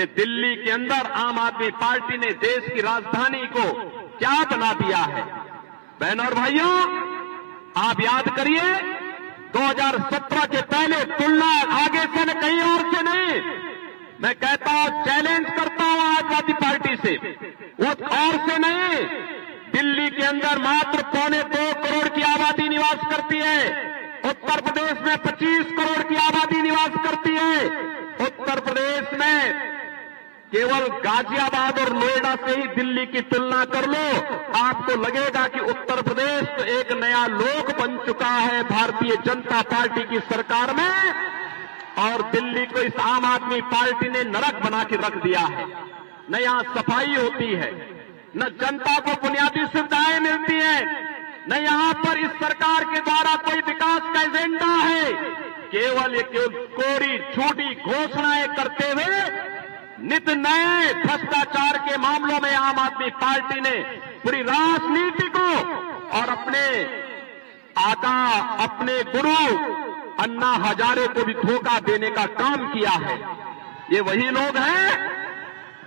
कि दिल्ली के अंदर आम आदमी पार्टी ने देश की राजधानी को क्या बना दिया है। बहनों और भाइयों, आप याद करिए 2017 के पहले तुलना आगे से न कहीं और से नहीं। मैं कहता हूं, चैलेंज करता हूं आजादी पार्टी से, उस और से नहीं। दिल्ली के अंदर मात्र 2.25 करोड़ की आबादी निवास करती है। उत्तर प्रदेश में 25 करोड़ की आबादी निवास करती है। उत्तर प्रदेश में केवल गाजियाबाद और नोएडा से ही दिल्ली की तुलना कर लो, आपको लगेगा कि उत्तर प्रदेश तो एक नया लोक बन चुका है भारतीय जनता पार्टी की सरकार में, और दिल्ली को इस आम आदमी पार्टी ने नरक बना के रख दिया है। न यहां सफाई होती है, न जनता को बुनियादी सुविधाएं मिलती हैं, न यहां पर इस सरकार के द्वारा कोई विकास का एजेंडा है। केवल ये कोरी झूठी घोषणाएं करते हुए नित नए भ्रष्टाचार के मामलों में आम आदमी पार्टी ने पूरी राजनीति को और अपने आका, अपने गुरु अन्ना हजारे को भी धोखा देने का काम किया है। ये वही लोग हैं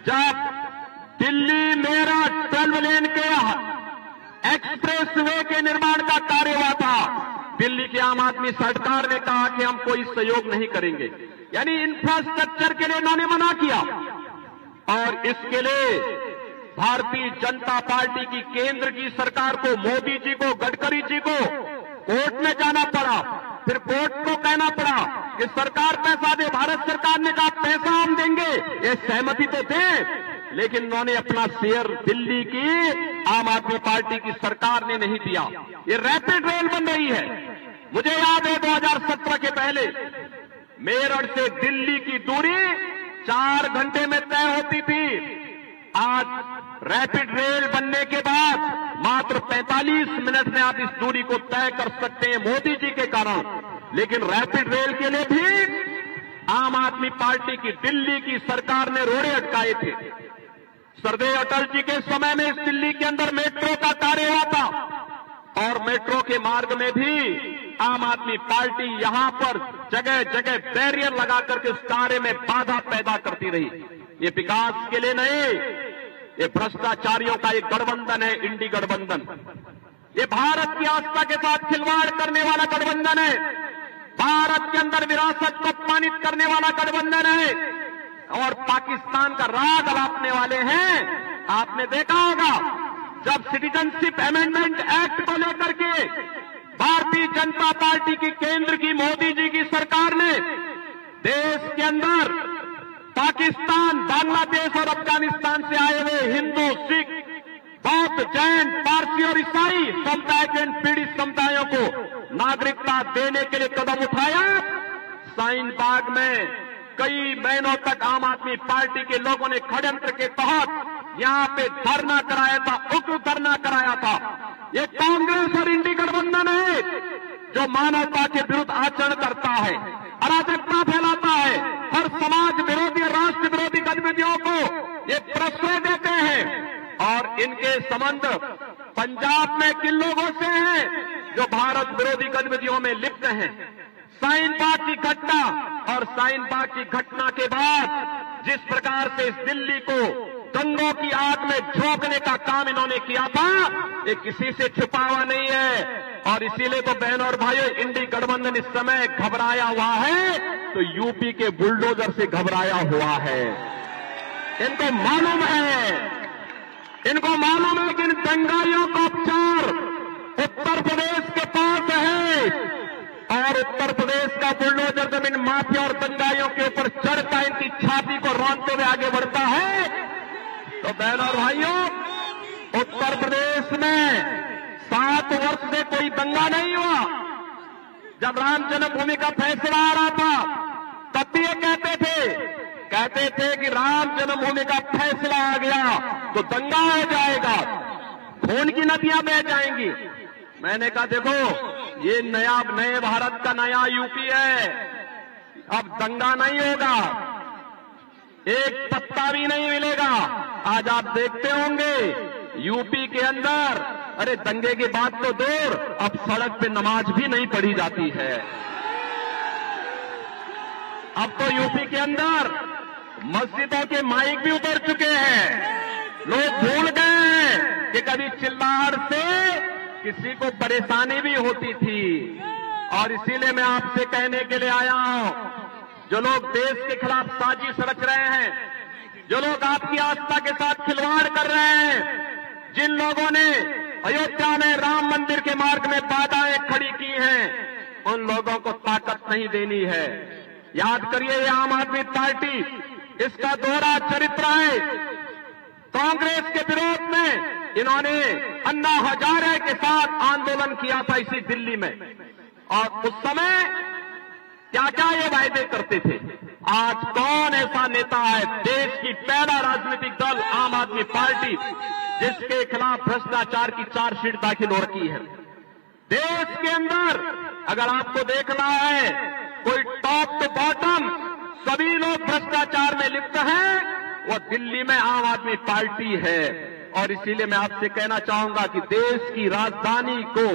जब दिल्ली मेरठ 12 लेन के एक्सप्रेस वे के निर्माण का कार्य हुआ था, दिल्ली की आम आदमी सरकार ने कहा कि हम कोई सहयोग नहीं करेंगे, यानी इंफ्रास्ट्रक्चर के लिए इन्होंने मना किया। और इसके लिए भारतीय जनता पार्टी की केंद्र की सरकार को, मोदी जी को, गडकरी जी को कोर्ट में जाना पड़ा। फिर कोर्ट को कहना पड़ा कि सरकार पैसा दे। भारत सरकार ने कहा पैसा हम देंगे, ये सहमति तो दें, लेकिन उन्होंने अपना शेयर दिल्ली की आम आदमी पार्टी की सरकार ने नहीं दिया। ये रैपिड रेल बन रही है। मुझे याद है 2017 के पहले मेरठ से दिल्ली की दूरी 4 घंटे में तय होती थी। आज रैपिड रेल बनने के बाद मात्र 45 मिनट में आप इस दूरी को तय कर सकते हैं, मोदी जी के कारण। लेकिन रैपिड रेल के लिए भी आम आदमी पार्टी की दिल्ली की सरकार ने रोड़े अटकाए थे। सरदेव अटल जी के समय में इस दिल्ली के अंदर मेट्रो का कार्य हुआ था, और मेट्रो के मार्ग में भी आम आदमी पार्टी यहां पर जगह जगह बैरियर लगा करके उस कार्य में बाधा पैदा करती रही। ये विकास के लिए नहीं, ये भ्रष्टाचारियों का एक गठबंधन है, इंडी गठबंधन। ये भारत की आस्था के साथ खिलवाड़ करने वाला गठबंधन है, भारत के अंदर विरासत को अपमानित करने वाला गठबंधन है, और पाकिस्तान का राग अलापने वाले हैं। आपने देखा होगा जब सिटीजनशिप अमेंडमेंट एक्ट को लेकर के भारतीय जनता पार्टी की केंद्र की मोदी जी की सरकार ने देश के अंदर पाकिस्तान, बांग्लादेश और अफगानिस्तान से आए हुए हिंदू, सिख, बौद्ध, जैन, पारसी और ईसाई समुदाय के पीड़ित समुदायों को नागरिकता देने के लिए कदम उठाया। साइन बाग में कई महीनों तक आम आदमी पार्टी के लोगों ने षड्यंत्र के तहत यहां पे धरना कराया था, उग्र धरना कराया था। ये कांग्रेस और इंडी गठबंधन है जो मानवता के विरुद्ध आचरण करता है, अराजकता फैलाता है, हर समाज विरोधी, राष्ट्र विरोधी गतिविधियों को ये प्रश्रय देते हैं। और इनके संबंध पंजाब में किन लोगों से हैं जो भारत विरोधी गतिविधियों में लिप्त हैं। साइन बाग की घटना और साइन बाग की घटना के बाद जिस प्रकार से इस दिल्ली को दंगों की आग में झोंकने का काम इन्होंने किया था, ये किसी से छुपा हुआ नहीं है। और इसीलिए तो बहनों और भाइयों, इंडी गठबंधन इस समय घबराया हुआ है, तो यूपी के बुलडोजर से घबराया हुआ है। इनको मालूम है कि इन दंगाइयों का उपचार उत्तर प्रदेश के पास है, और उत्तर प्रदेश का बुलडोजर जब इन माफिया और दंगाइयों के ऊपर चढ़ता इनकी छाती को रौंदते हुए आगे बढ़ता है, तो बहनों और भाइयों, उत्तर प्रदेश में 7 वर्ष से कोई दंगा नहीं हुआ। जब राम जन्मभूमि का फैसला आ रहा था तब भी ये कहते थे कि राम जन्मभूमि का फैसला आ गया तो दंगा हो जाएगा, खून की नदियां बह जाएंगी। मैंने कहा देखो, ये नए भारत का नया यूपी है, अब दंगा नहीं होगा, एक पत्ता भी नहीं मिलेगा। आज आप देखते होंगे यूपी के अंदर, अरे दंगे की बात तो दूर, अब सड़क पे नमाज भी नहीं पढ़ी जाती है। अब तो यूपी के अंदर मस्जिदों के माइक भी उतर चुके हैं। लोग भूल गए हैं कि कभी चिल्लाहट से किसी को परेशानी भी होती थी। और इसीलिए मैं आपसे कहने के लिए आया हूं, जो लोग देश के खिलाफ साजिश रच रहे हैं, जो लोग आपकी आस्था के साथ खिलवाड़ कर रहे हैं, जिन लोगों ने अयोध्या में राम मंदिर के मार्ग में बाधाएं खड़ी की हैं, उन लोगों को ताकत नहीं देनी है। याद करिए, ये आम आदमी पार्टी, इसका दोहरा चरित्र है। कांग्रेस के विरोध में इन्होंने अन्ना हजारे के साथ आंदोलन किया था इसी दिल्ली में, और उस समय क्या क्या ये वायदे करते थे। आज कौन ऐसा नेता है, देश की पहला राजनीतिक दल आम आदमी पार्टी, जिसके खिलाफ भ्रष्टाचार की चार्जशीट दाखिल हो रखी है। देश के अंदर अगर आपको देखना है, कोई टॉप टू बॉटम सभी लोग भ्रष्टाचार में लिप्त हैं, वो दिल्ली में आम आदमी पार्टी है। और इसीलिए मैं आपसे कहना चाहूंगा कि देश की राजधानी को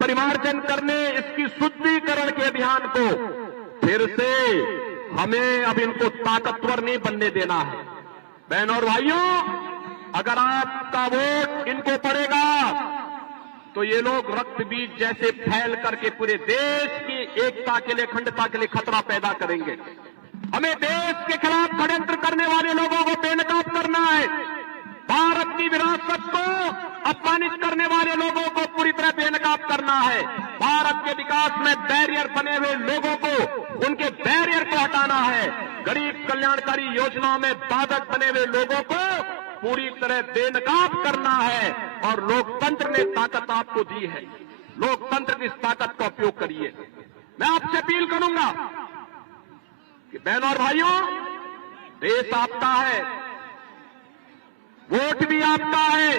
परिमार्जन करने, इसकी शुद्धिकरण के अभियान को फिर से हमें अब इनको ताकतवर नहीं बनने देना है। बहनों और भाइयों, अगर आपका वोट इनको पड़ेगा तो ये लोग रक्त बीज जैसे फैल करके पूरे देश की एकता के लिए, अखंडता के लिए खतरा पैदा करेंगे। हमें देश के खिलाफ षड्यंत्र करने वाले लोगों को बेनकाब करना है। भारत की विरासत को अपमानित करने वाले लोगों को पूरी तरह बेनकाब करना है। भारत के विकास में बैरियर बने हुए लोगों को, उनके बैरियर को हटाना है। गरीब कल्याणकारी योजनाओं में बाधक बने हुए लोगों को पूरी तरह बेनकाब करना है। और लोकतंत्र ने ताकत आपको दी है, लोकतंत्र की इस ताकत का उपयोग करिए। मैं आपसे अपील करूंगा कि बहनों और भाइयों, देश आपका है, वोट भी आपका है,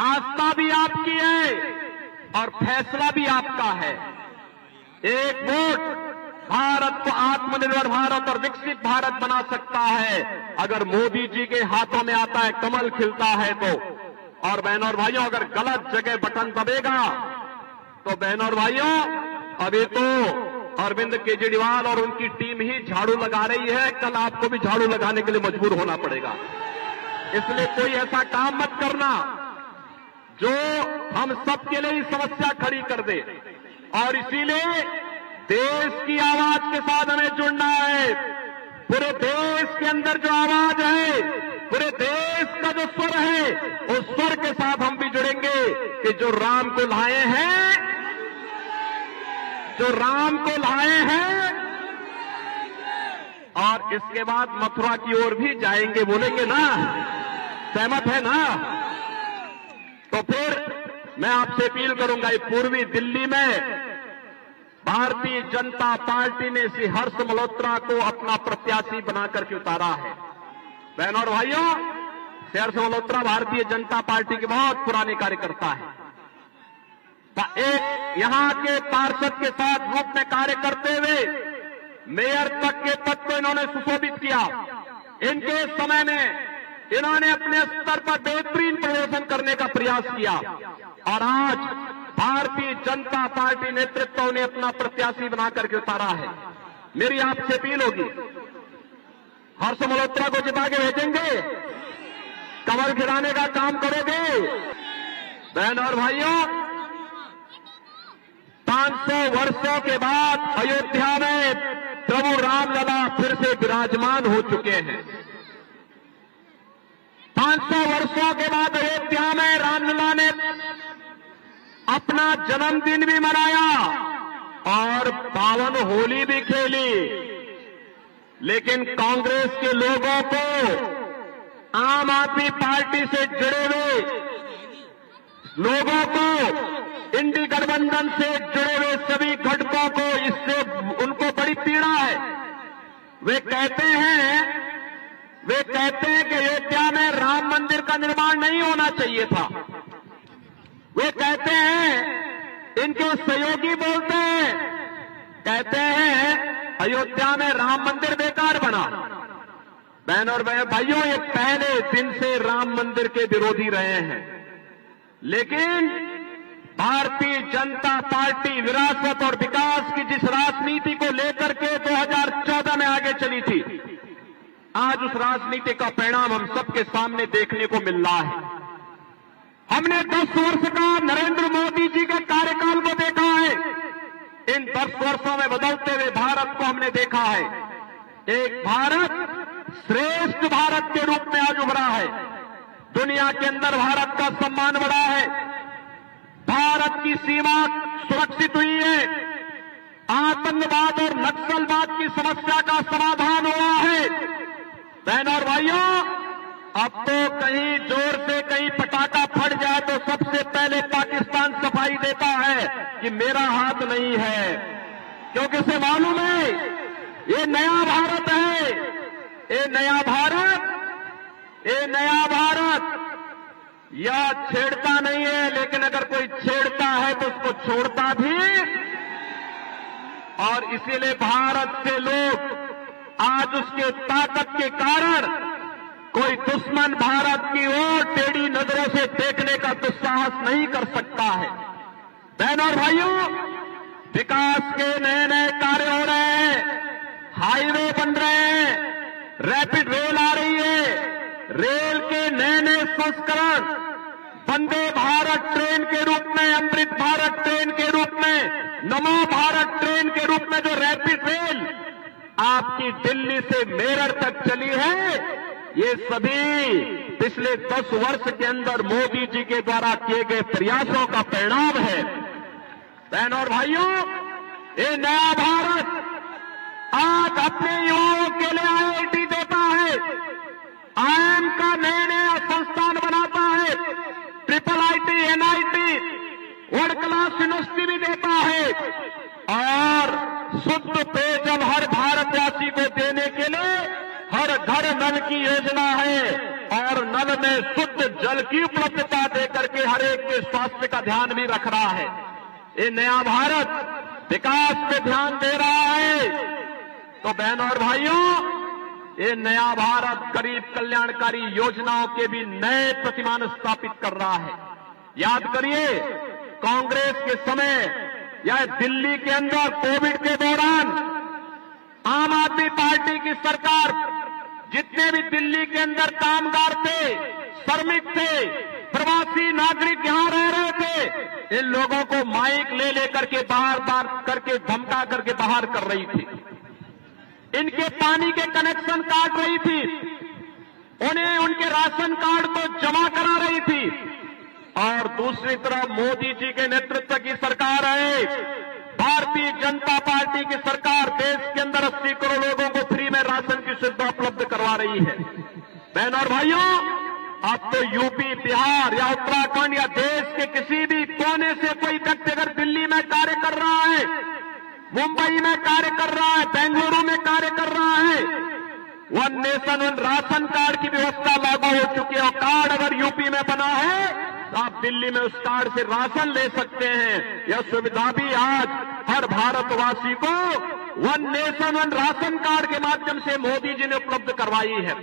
आस्था भी आपकी है, और फैसला भी आपका है। एक वोट भारत को आत्मनिर्भर भारत और विकसित भारत बना सकता है, अगर मोदी जी के हाथों में आता है, कमल खिलता है तो। और बहनों और भाइयों, अगर गलत जगह बटन दबेगा तो बहनों और भाइयों, अभी तो अरविंद केजरीवाल और उनकी टीम ही झाड़ू लगा रही है, कल आपको भी झाड़ू लगाने के लिए मजबूर होना पड़ेगा। इसलिए कोई ऐसा काम मत करना जो हम सबके लिए ही समस्या खड़ी कर दे। और इसीलिए देश की आवाज के साथ हमें जुड़ना है। पूरे देश के अंदर जो आवाज है, पूरे देश का जो स्वर है, उस स्वर के साथ हम भी जुड़ेंगे कि जो राम को लाए हैं, जो राम को लाए हैं, और इसके बाद मथुरा की ओर भी जाएंगे, बोलेंगे ना? सहमत है ना? तो फिर मैं आपसे अपील करूंगा, पूर्वी दिल्ली में भारतीय जनता पार्टी ने श्री हर्ष मल्होत्रा को अपना प्रत्याशी बनाकर के उतारा है। बहनों और भाइयों, श्री हर्ष मल्होत्रा भारतीय जनता पार्टी के बहुत पुराने कार्यकर्ता है। एक यहां के पार्षद के साथ ग्रुप में कार्य करते हुए मेयर तक के पद को इन्होंने सुशोभित किया। इनके समय में इन्होंने अपने स्तर पर बेहतरीन प्रदर्शन करने का प्रयास किया, और आज भारतीय जनता पार्टी नेतृत्व ने अपना प्रत्याशी बना करके उतारा है। मेरी आपसे अपील होगी, हर्ष मल्होत्रा को जिता के भेजेंगे, कमल खिलाने का काम करोगे? बहनों और भाइयों, 500 वर्षों के बाद अयोध्या में प्रभु रामलला फिर से विराजमान हो चुके हैं। 500 वर्षों के बाद अयोध्या में रामलला ने अपना जन्मदिन भी मनाया और पावन होली भी खेली। लेकिन कांग्रेस के लोगों को, आम आदमी पार्टी से जुड़े हुए लोगों को, इंडी गठबंधन से जुड़े हुए सभी घटकों को इससे उनको बड़ी पीड़ा है। वे कहते हैं कि अयोध्या में राम मंदिर का निर्माण नहीं होना चाहिए था। वे कहते हैं, इनके सहयोगी बोलते हैं, कहते हैं अयोध्या में राम मंदिर बेकार बना। बहनों और भाइयों, ये पहले दिन से राम मंदिर के विरोधी रहे हैं, लेकिन भारतीय जनता पार्टी विरासत और विकास की जिस राजनीति को लेकर के 2014 में आगे चली थी, आज उस राजनीति का परिणाम हम सबके सामने देखने को मिल रहा है। हमने 10 वर्ष का नरेंद्र मोदी जी के कार्यकाल को देखा है। इन 10 वर्षों में बदलते हुए भारत को हमने देखा है। एक भारत श्रेष्ठ भारत के रूप में आज उभरा है। दुनिया के अंदर भारत का सम्मान बढ़ा है। भारत की सीमा सुरक्षित हुई है। आतंकवाद और नक्सलवाद की समस्या का समाधान हुआ है। बहनों और भाइयों, अब तो कहीं जोर से कहीं पटाखा फट जाए तो सबसे पहले पाकिस्तान सफाई देता है कि मेरा हाथ नहीं है, क्योंकि उसे मालूम है ये नया भारत है। ये नया भारत, ये नया भारत या छेड़ता नहीं है, लेकिन अगर कोई छेड़ता है तो उसको छोड़ता भी। और इसीलिए भारत से लोग आज उसके ताकत के कारण कोई दुश्मन भारत की ओर टेढ़ी नजरों से देखने का दुस्साहस नहीं कर सकता है। बहनों और भाइयों, विकास के नए नए कार्य हो रहे हैं, हाईवे बन रहे हैं, रैपिड रेल आ रही है, रेल के नए नए संस्करण वंदे भारत ट्रेन के रूप में, अमृत भारत ट्रेन के रूप में, नमो भारत ट्रेन के रूप में जो रैपिड रेल आपकी दिल्ली से मेरठ तक चली है, ये सभी पिछले 10 वर्ष के अंदर मोदी जी के द्वारा किए गए प्रयासों का परिणाम है। बहनों और भाइयों, ये नया भारत आज अपने युवाओं के लिए IIT देता है, IIM का नए नए संस्थान बनाता है, IIIT, NIT, world class university भी देता है, और शुद्ध पेयजल हर भारतवासी को देने के लिए हर घर नल की योजना है, और नल में शुद्ध जल की उपलब्धता देकर के हर एक के स्वास्थ्य का ध्यान भी रख रहा है। ये नया भारत विकास पे ध्यान दे रहा है। तो बहनों और भाइयों, ये नया भारत गरीब कल्याणकारी योजनाओं के भी नए प्रतिमान स्थापित कर रहा है। याद करिए, कांग्रेस के समय या दिल्ली के अंदर कोविड के दौरान आम आदमी पार्टी की सरकार, जितने भी दिल्ली के अंदर कामगार थे, श्रमिक थे, प्रवासी नागरिक यहां रह रहे थे, इन लोगों को माइक ले लेकर के बार करके धमका करके बाहर कर रही थी। इनके पानी के कनेक्शन काट रही थी, उन्हें उनके राशन कार्ड को जमा करा रही थी। और दूसरी तरफ मोदी जी के नेतृत्व की सरकार है, भारतीय जनता पार्टी की सरकार देश के अंदर 80 करोड़ लोगों को फ्री में राशन की सुविधा उपलब्ध करवा रही है। बहनों और भाइयों, अब तो यूपी, बिहार या उत्तराखंड या देश के किसी भी कोने से कोई व्यक्ति अगर दिल्ली में कार्य कर रहा है, मुंबई में कार्य कर रहा है, बेंगलुरु में कार्य कर रहा है, one nation one ration card की व्यवस्था लागू हो चुकी है। और कार्ड अगर यूपी में बना है तो आप दिल्ली में उस कार्ड से राशन ले सकते हैं। यह सुविधा भी आज हर भारतवासी को one nation one ration card के माध्यम से मोदी जी ने उपलब्ध करवाई है।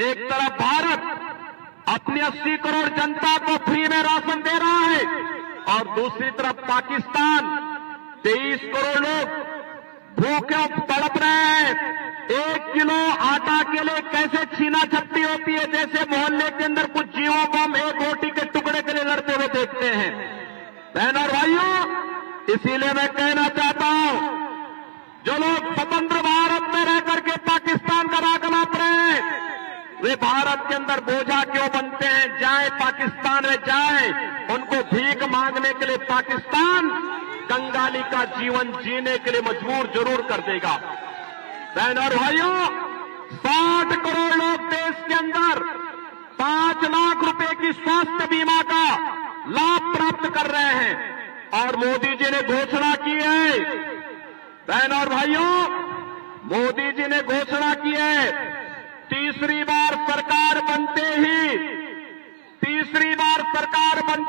एक तरफ भारत अपनी 80 करोड़ जनता को फ्री में राशन दे रहा है, और दूसरी तरफ पाकिस्तान 23 करोड़ लोग भूखे तड़प रहे हैं। 1 किलो आटा के लिए कैसे छीना झपटी होती है, जैसे मोहल्ले के अंदर कुछ जीवों को हम एक रोटी के टुकड़े के लिए लड़ते हुए देखते हैं। बहनों और भाइयों, इसीलिए मैं कहना चाहता हूं, जो लोग स्वतंत्र भारत में रह करके पाकिस्तान का राग नाप रहे हैं, वे भारत के अंदर बोझा क्यों बनते हैं? जाए पाकिस्तान में जाए, उनको भीख मांगने के लिए पाकिस्तान कंगाली का जीवन जीने के लिए मजबूर जरूर कर देगा। बहनों और भाइयों, 60 करोड़ लोग देश के अंदर 5 लाख रुपए की स्वास्थ्य बीमा का लाभ प्राप्त कर रहे हैं, और मोदी जी ने घोषणा की है। बहनों और भाइयों, मोदी जी ने घोषणा की है, तीसरी बार सरकार बनते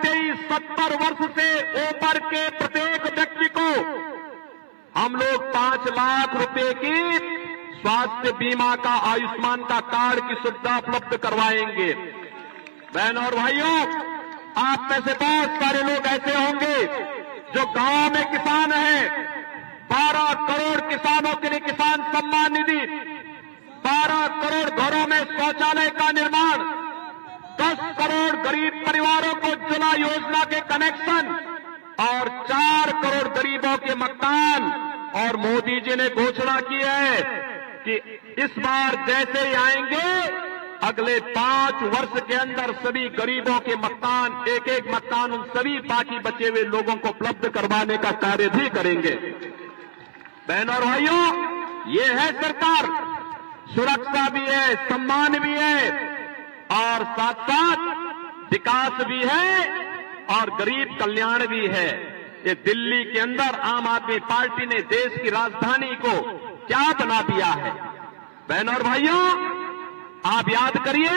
ही 70 वर्ष से ऊपर के प्रत्येक व्यक्ति को हम लोग 5 लाख रुपए की स्वास्थ्य बीमा का, आयुष्मान का कार्ड की सुविधा उपलब्ध करवाएंगे। बहनों और भाइयों, आप में से बहुत सारे लोग ऐसे होंगे जो गांव में किसान हैं। 12 करोड़ किसानों के लिए किसान सम्मान निधि, 12 करोड़ घरों में शौचालय का निर्माण, 10 करोड़ गरीब परिवारों को उज्ज्वला योजना के कनेक्शन और 4 करोड़ गरीबों के मकान। और मोदी जी ने घोषणा की है कि इस बार जैसे ही आएंगे अगले 5 वर्ष के अंदर सभी गरीबों के मकान, एक एक मकान उन सभी बाकी बचे हुए लोगों को उपलब्ध करवाने का कार्य भी करेंगे। बहनों और भाइयों, ये है सरकार, सुरक्षा भी है, सम्मान भी है और साथ साथ विकास भी है और गरीब कल्याण भी है। ये दिल्ली के अंदर आम आदमी पार्टी ने देश की राजधानी को क्या बना दिया है। बहनों और भाइयों, आप याद करिए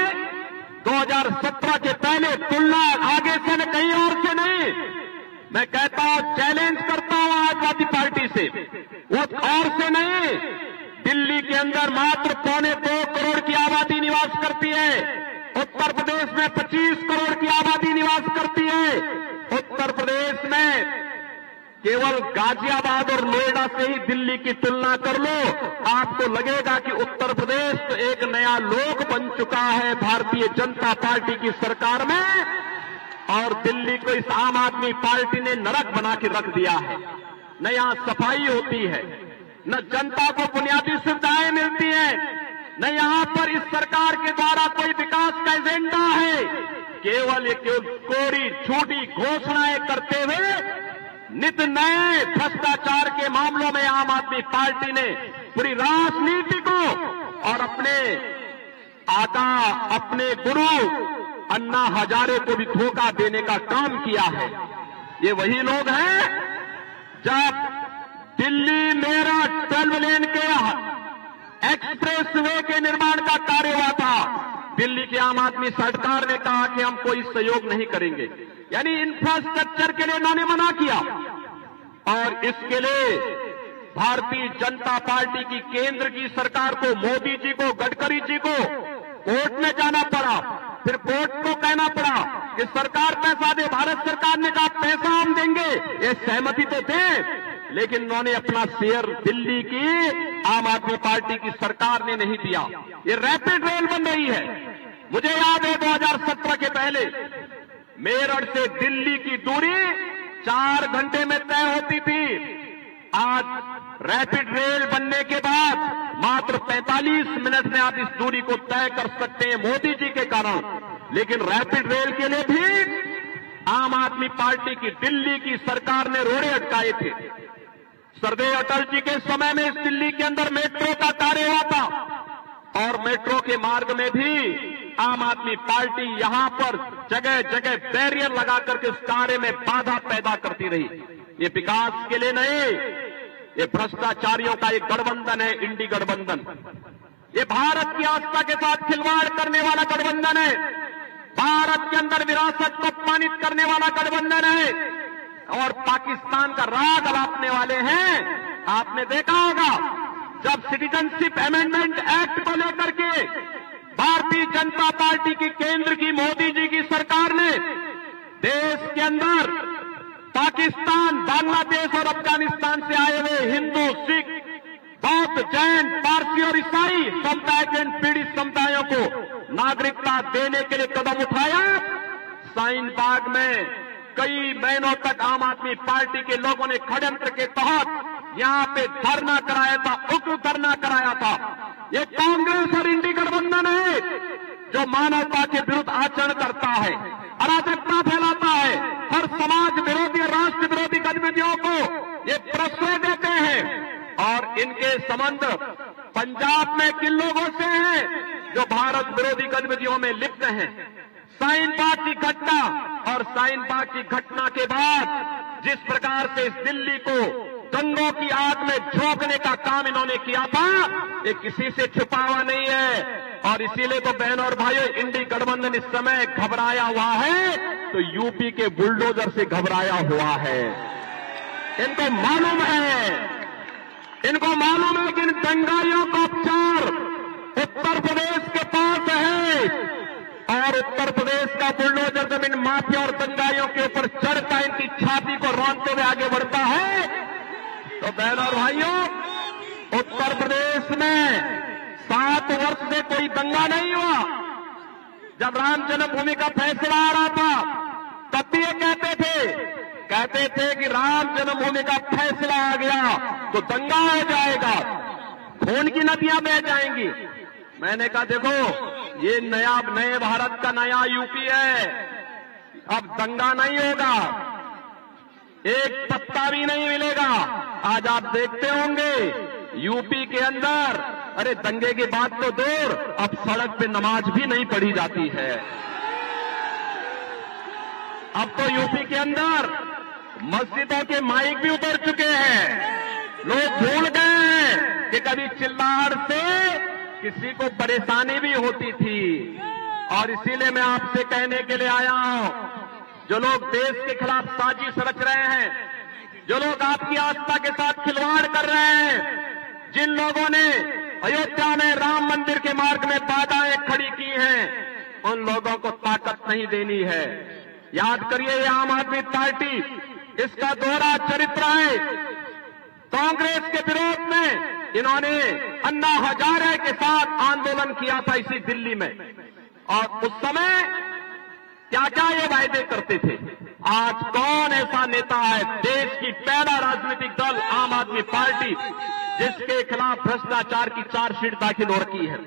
2017 के पहले तुलना आगे से न कहीं और से नहीं, मैं कहता हूं, चैलेंज करता हूं आजादी पार्टी से, वो और से नहीं। दिल्ली के अंदर मात्र 1.25 करोड़ की आबादी निवास करती है, उत्तर प्रदेश में 25 करोड़ की आबादी निवास करती है। उत्तर प्रदेश में केवल गाजियाबाद और नोएडा से ही दिल्ली की तुलना कर लो, आपको लगेगा कि उत्तर प्रदेश तो एक नया लोक बन चुका है भारतीय जनता पार्टी की सरकार में, और दिल्ली को इस आम आदमी पार्टी ने नरक बना के रख दिया है। न यहां सफाई होती है, न जनता को बुनियादी सुविधाएं मिलती हैं, न यहां पर इस सरकार के द्वारा कोई विकास का एजेंडा है। केवल कोरी झूठी घोषणाएं करते हुए नित नए भ्रष्टाचार के मामलों में आम आदमी पार्टी ने पूरी राजनीति को और अपने आका, अपने गुरु अन्ना हजारे को भी धोखा देने का काम किया है। ये वही लोग हैं जब दिल्ली मेरठ 12 लेन के एक्सप्रेसवे के निर्माण का कार्य हुआ था, दिल्ली की आम आदमी सरकार ने कहा कि हम कोई सहयोग नहीं करेंगे, यानी इंफ्रास्ट्रक्चर के लिए इन्होंने मना किया। और इसके लिए भारतीय जनता पार्टी की केंद्र की सरकार को, मोदी जी को, गडकरी जी को कोर्ट में जाना पड़ा, फिर कोर्ट को कहना पड़ा कि सरकार पैसा दे। भारत सरकार ने कहा पैसा हम देंगे, ये सहमति तो थे, लेकिन उन्होंने अपना शेयर दिल्ली की आम आदमी पार्टी की सरकार ने नहीं दिया। ये रैपिड रेल बन रही है। मुझे याद है 2017 के पहले मेरठ से दिल्ली की दूरी 4 घंटे में तय होती थी। आज रैपिड रेल बनने के बाद मात्र 45 मिनट में आप इस दूरी को तय कर सकते हैं, मोदी जी के कारण। लेकिन रैपिड रेल के लिए भी आम आदमी पार्टी की दिल्ली की सरकार ने रोड़े अटकाए थे। सरदेव अटल जी के समय में इस दिल्ली के अंदर मेट्रो का कार्य हुआ था, और मेट्रो के मार्ग में भी आम आदमी पार्टी यहां पर जगह जगह बैरियर लगा करके उस कार्य में बाधा पैदा करती रही। ये विकास के लिए नहीं, ये भ्रष्टाचारियों का एक गठबंधन है, इंडी गठबंधन। ये भारत की आस्था के साथ खिलवाड़ करने वाला गठबंधन है, भारत के अंदर विरासत को अपमानित करने वाला गठबंधन है, और पाकिस्तान का राग अलापने वाले हैं। आपने देखा होगा जब सिटीजनशिप अमेंडमेंट एक्ट को लेकर के भारतीय जनता पार्टी की केंद्र की मोदी जी की सरकार ने देश के अंदर पाकिस्तान, बांग्लादेश और अफगानिस्तान से आए हुए हिंदू, सिख, बौद्ध, जैन, पारसी और ईसाई समुदाय के पीड़ित समुदायों को नागरिकता देने के लिए कदम उठाया। शाहीन बाग में कई महीनों तक आम आदमी पार्टी के लोगों ने षड्यंत्र के तहत यहां पे धरना कराया था, उग्र धरना कराया था। ये कांग्रेस और इंडी गठबंधन है जो मानवता के विरुद्ध आचरण करता है, अराजकता फैलाता है, हर समाज विरोधी, राष्ट्र विरोधी गतिविधियों को ये प्रश्रय देते हैं। और इनके संबंध पंजाब में किन लोगों से हैं जो भारत विरोधी गतिविधियों में लिप्त हैं। शाहीन बाग की घटना और शाहीन बाग की घटना के बाद जिस प्रकार से इस दिल्ली को दंगों की आग में झोंकने का काम इन्होंने किया था, ये किसी से छुपा हुआ नहीं है। और इसीलिए तो बहनों और भाइयों, इंडी गठबंधन इस समय घबराया हुआ है तो यूपी के बुलडोजर से घबराया हुआ है। इनको मालूम है कि इन दंगाइयों का उपचार उत्तर प्रदेश के पास है, और उत्तर प्रदेश का बुलडोजर जब इन माफिया और दंगाइयों के ऊपर चढ़ता इनकी छाती को रौंदते हुए आगे बढ़ता है। तो बहनों और भाइयों, उत्तर प्रदेश में 7 वर्ष से कोई दंगा नहीं हुआ। जब राम जन्मभूमि का फैसला आ रहा था तब भी ये कहते थे कि राम जन्मभूमि का फैसला आ गया तो दंगा हो जाएगा, खून की नदियां बह जाएंगी। मैंने कहा देखो ये नए भारत का नया यूपी है, अब दंगा नहीं होगा, एक पत्ता भी नहीं मिलेगा। आज आप देखते होंगे यूपी के अंदर, अरे दंगे की बात तो दूर, अब सड़क पे नमाज भी नहीं पढ़ी जाती है। अब तो यूपी के अंदर मस्जिदों के माइक भी उतर चुके हैं। लोग भूल गए हैं कि कभी चिल्लाहट से किसी को परेशानी भी होती थी। और इसीलिए मैं आपसे कहने के लिए आया हूं, जो लोग देश के खिलाफ साजिश रच रहे हैं, जो लोग आपकी आस्था के साथ खिलवाड़ कर रहे हैं, जिन लोगों ने अयोध्या में राम मंदिर के मार्ग में बाधाएं खड़ी की हैं, उन लोगों को ताकत नहीं देनी है। याद करिए ये आम आदमी पार्टी, इसका दोहरा चरित्र है। कांग्रेस के विरोध में इन्होंने अन्ना हजारे के साथ आंदोलन किया था इसी दिल्ली में, और उस समय क्या क्या ये वायदे करते थे। आज कौन ऐसा नेता है देश की पहला राजनीतिक दल आम आदमी पार्टी जिसके खिलाफ भ्रष्टाचार की चार्जशीट दाखिल हो रखी है।